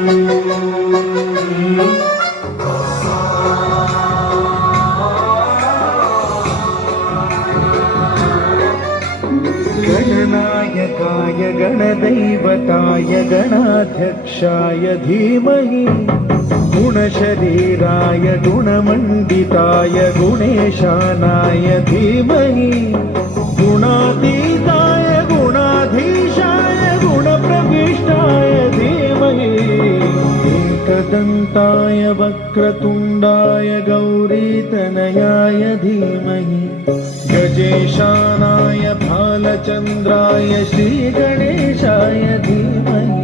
गणनायकाय गणदैवताय गणाध्यक्षाय धीमहि गुणशरीराय गुणमण्डिताय गुणेशानाय धीमहि गुणातीताय गुणाधीशाय गुणप्रविष्टाय धीमहि एकदन्ताय वक्रतुण्डाय गौरीतनयाय धीमहि गजेशानाय भालचन्द्राय श्रीगणेशाय धीमहि